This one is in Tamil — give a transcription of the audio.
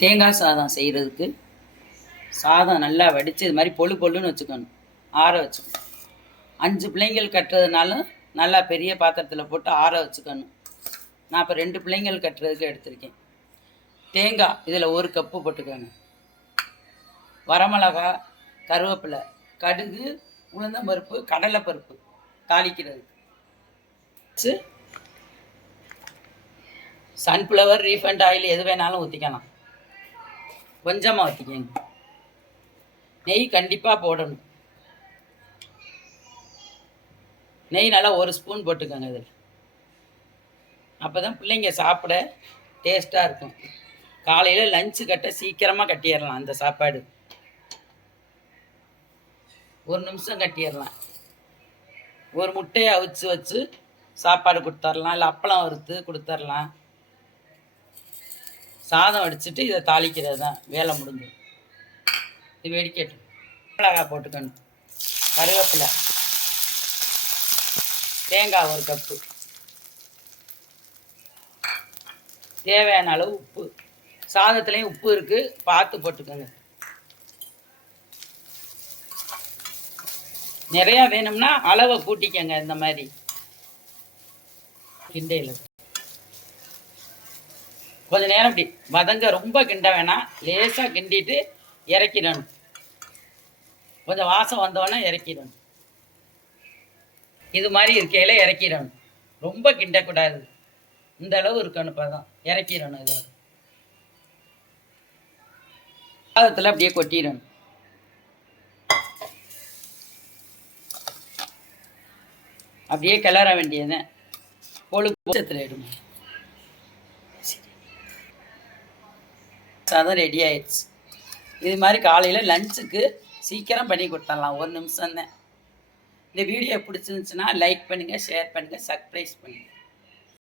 தேங்காய் சாதம் செய்கிறதுக்கு சாதம் நல்லா வடித்து இது மாதிரி பொழுன்னு வச்சுக்கணும், ஆற வச்சுக்கணும். 5 பிள்ளைங்கள் கட்டுறதுனாலும் நல்லா பெரிய பாத்திரத்தில் போட்டு ஆற வச்சுக்கணும். நான் இப்போ 2 பிள்ளைங்கள் கட்டுறதுக்கு எடுத்திருக்கேன். தேங்காய் இதில் 1 கப்பு போட்டுக்கணும். வரமிளகா, கருவேப்பிலை, கடுகு, உளுந்தம்பருப்பு, கடலைப்பருப்பு தாளிக்கிறது. சன்ஃப்ளவர், ரீஃபண்ட் ஆயில் எது வேணாலும் ஊற்றிக்கலாம். கொஞ்சமாக ஊற்றிக்கங்க. நெய் கண்டிப்பாக போடணும். நெய் நல்லா 1 ஸ்பூன் போட்டுக்கோங்க இதில். அப்போ தான் பிள்ளைங்க சாப்பிட டேஸ்ட்டாக இருக்கும். காலையில் லஞ்சு கட்ட சீக்கிரமாக கட்டிடலாம். அந்த சாப்பாடு 1 நிமிஷம் கட்டிடலாம். ஒரு முட்டையை அவிச்சு வச்சு சாப்பாடு கொடுத்துர்லாம், இல்லை அப்பளம் வறுத்து கொடுத்துர்லாம். சாதம் வடிச்சிட்டு இதை தாளிக்கிறது தான் வேலை முடிஞ்சு. இது வெடிக்கட்டும். மிளகாய் போட்டுக்கணும், கருவேப்பிலை, தேங்காய் 1 கப்பு, தேவையான அளவு உப்பு. சாதத்துலேயும் உப்பு இருக்குது, பார்த்து போட்டுக்கோங்க. நிறையா வேணும்னா அளவை கூட்டிக்கங்க. இந்த மாதிரி கிண்டையில் கொஞ்ச நேரம் இப்படி வதங்க, ரொம்ப கிண்ட வேணாம், லேசாக கிண்டிட்டு இறக்கிடணும். கொஞ்சம் வாசம் வந்தோடனே இறக்கிடணும். இது மாதிரி இருக்கையில் இறக்கிடணும். ரொம்ப கிண்டக்கூடாது, இந்த அளவு இருக்கணும் பதம். இறக்கிடணும். இதோட சாதத்தில் அப்படியே கொட்டிடணும். அப்படியே கிளற வேண்டியது. பொழுச்சத்தில் எடுங்க. சாதம் ரெடி ஆயிடுச்சு. இது மாதிரி காலையில் லஞ்சுக்கு சீக்கிரம் பண்ணி கொடுத்துடலாம். 1 நிமிஷம் தான். இந்த வீடியோ பிடிச்சிருந்துச்சுன்னா லைக் பண்ணுங்கள், ஷேர் பண்ணுங்கள், சப்ஸ்கிரைப் பண்ணுங்கள்.